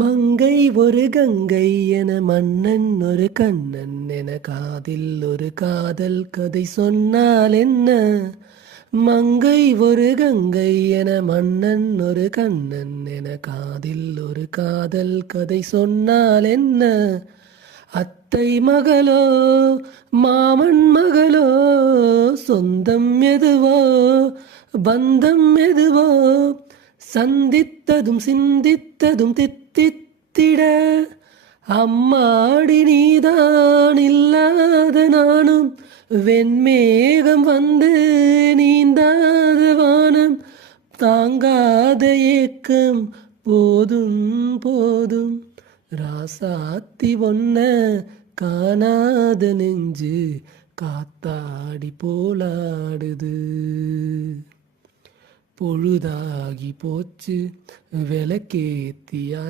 மங்கை ஒரு கங்கை என மன்னன் ஒரு கண்ணன் என காதில் ஒரு காதல் கதை சொன்னால் என்ன? மங்கை ஒரு கங்கை என மன்னன் ஒரு கண்ணன் என காதில் ஒரு காதல் கதை சொன்னால் என்ன? அத்தை மகளோ மாமன் மகளோ, சொந்தம் எதுவோ பந்தம் எதுவோ, சந்தித்ததும் சிந்தித்ததும் தித்தித்திட, அம்மாடி நீதான் இல்லாத நானும் வெண்மேகம் வந்து நீந்தாத வானம், தாங்காத ஏக்கம் போதும் போதும், ராசாத்தி ஒன்ன காணாத நெஞ்சு காத்தாடி போலாடுது. பொழுதாகி போச்சு விளக்கேத்தியா